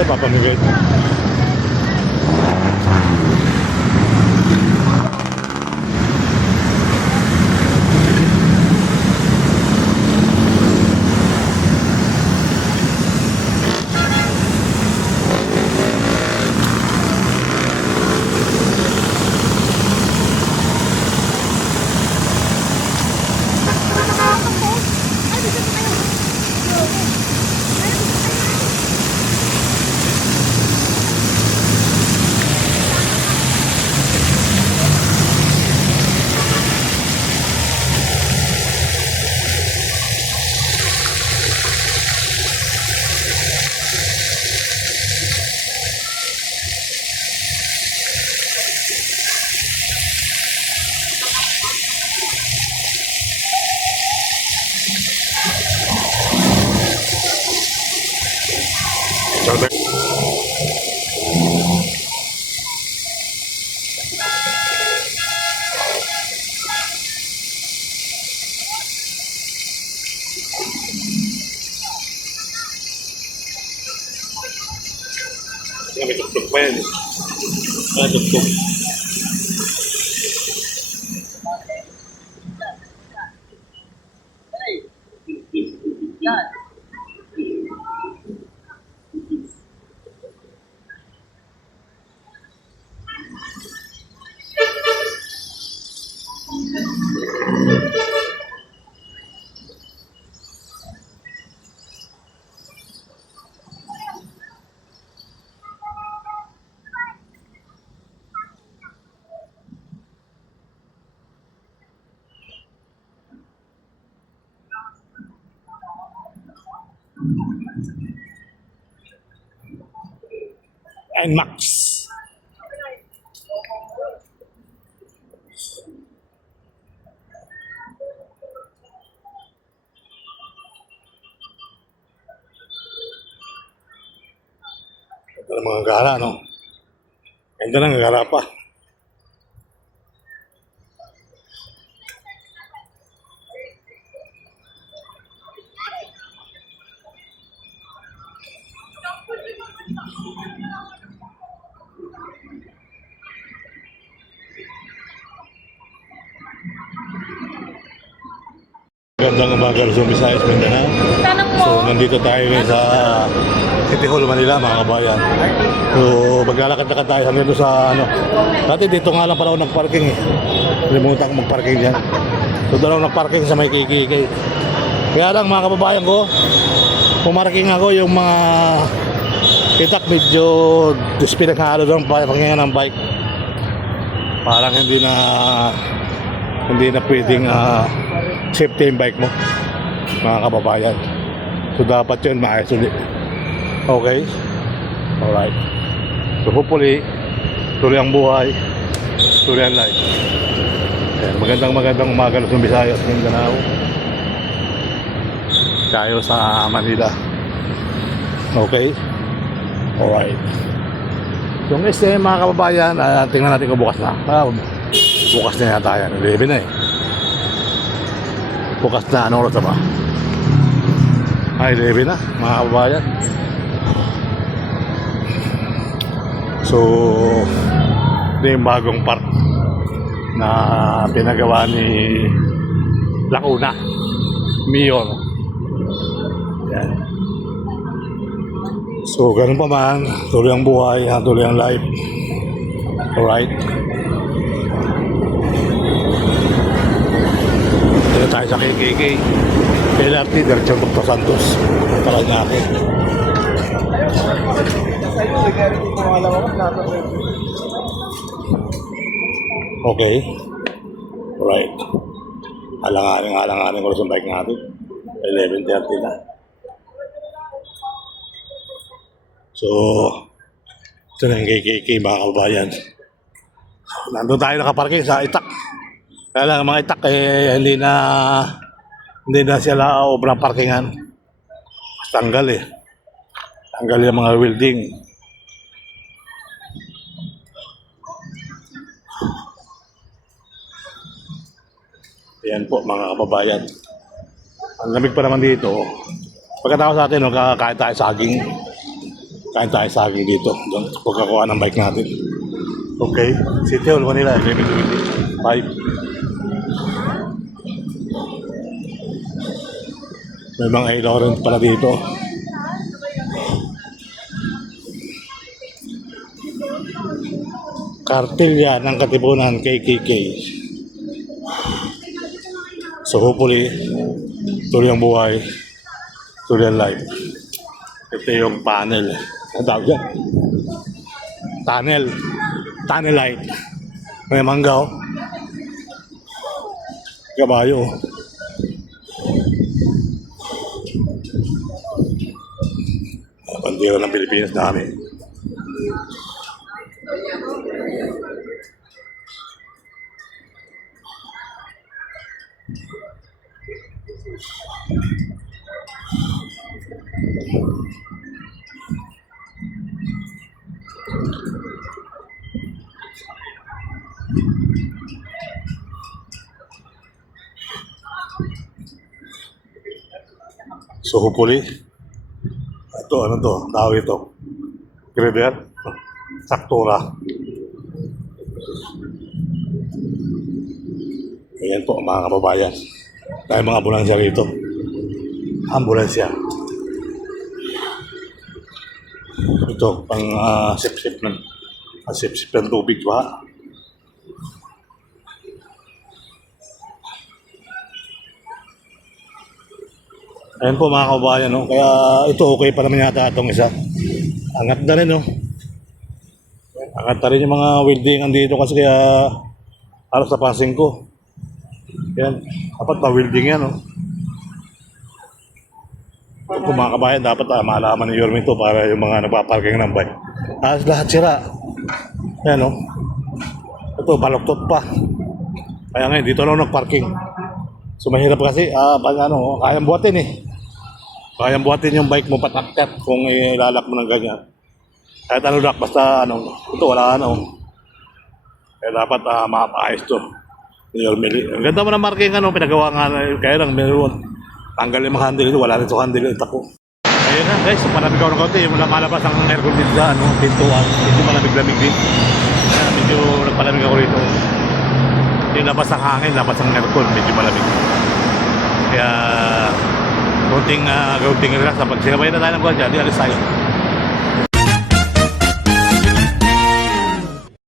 Ay, papamigay. May tuktok pa yan. Tuktok. And Max. Ito na mga gara, no? Ganda ng gara pa. Magandang umaga sa Visayas, Mindanao. So, nandito tayo ngayon sa City Hall, Manila, mga kabayan. So, maglalakad-lakad tayo hanggang doon sa ano. Dati dito nga lang pala ako nagparking eh. Limutan ko magparking dyan. So, doon ako nagparking sa may kikikay. Kaya lang mga kababayan ko, pumarking ako yung mga itak medyo pinagkahalo doon pakinggan ng bike. Parang hindi na pwedeng safety yung bike mo, mga kababayan. So dapat yun maayos ulit. Okay? Alright. So hopefully tuloy ang buhay, tuloy ang life. Ayan, magandang umaga sa Visayas, Mindanao. Tayo sa Manila. Okay? Alright. So next time mga kababayan, tingnan natin kung bukas na. Bukas na yata yan. 11 na eh. Bukas na, anong oras na ba? Ay, 11 na, mga kababayan. So, ito yung bagong park na pinagawa ni Lacuna Mayor. Yan. So, ganun pa man, tuloy ang buhay, tuloy ang life. Alright. Dito tayo sa KKK LRT, Diretso Dr. Santos, Paranaque. Okay. Alright. Alanganin ko sa bike natin. 11:30 na. So, ito na yung KKK, mga kabayan. Nandun tayo nakaparking sa Itak. Kaya lang mga Itak hindi na sila obrang parkingan. Tanggal eh. Tanggal yung mga welding. Ayan po mga kababayan. Ang lamig pa naman dito. Pagkatapos natin, kakain tayo saging. Kain tayo saging dito. Doon pagkakuha ng bike natin. Okay. City Hall, Manila. 11:25. May mga ilaw rin pala dito. Kartel yan ng Katipunan KKK. So hopefully, tuloy ang buhay, tuloy ang life. Ito yung panel. Ang tawag yan? Tunnel light. May manggaw. Kabayo. Bandera ng Pilipinas dami. So hopefully, ito ano to, tawag ito. Grader, saktura. Ayan po mga kababayan. Tayo mga ambulansya rito. Ambulansya. Ito, pang sip-sip ng tubig ba? Ayan po mga kababayan, no? Kaya ito okay pa naman yata itong isa. Angat na rin, no? Angat na rin yung mga welding dito kasi kaya halos napansin ko. Yan, dapat pa-welding yan, no? Kung mga kabayan, dapat malaman ni Yorme ito para yung mga nagpaparking ng bike. Halos lahat sira. Yan, no? Ito, baloktot pa. Kaya ngayon, dito lang nagparking. So mahirap kasi, kayang buhatin eh. Kayang buhatin yung bike mo patakkat kung ilalak mo ng ganyan. Kahit ano dak, basta ito wala Kaya dapat mapaayos to. Ang ganda mo ng marking pinagawa nga, kaya lang meron. Tanggal yung mga handle ito, wala rin ito handle ito ko. Ayun na guys, malamig ako ng konti. Mula malabas ang aircon din sa pintuan. Medyo malamig-lamig din. Medyo nagpalamig ako rito. Yung labas ang hangin, labas ang aircon, medyo malamig. Kaya, konting relax. Pag sinabayan na tayo ng kwan dyan, di alis tayo.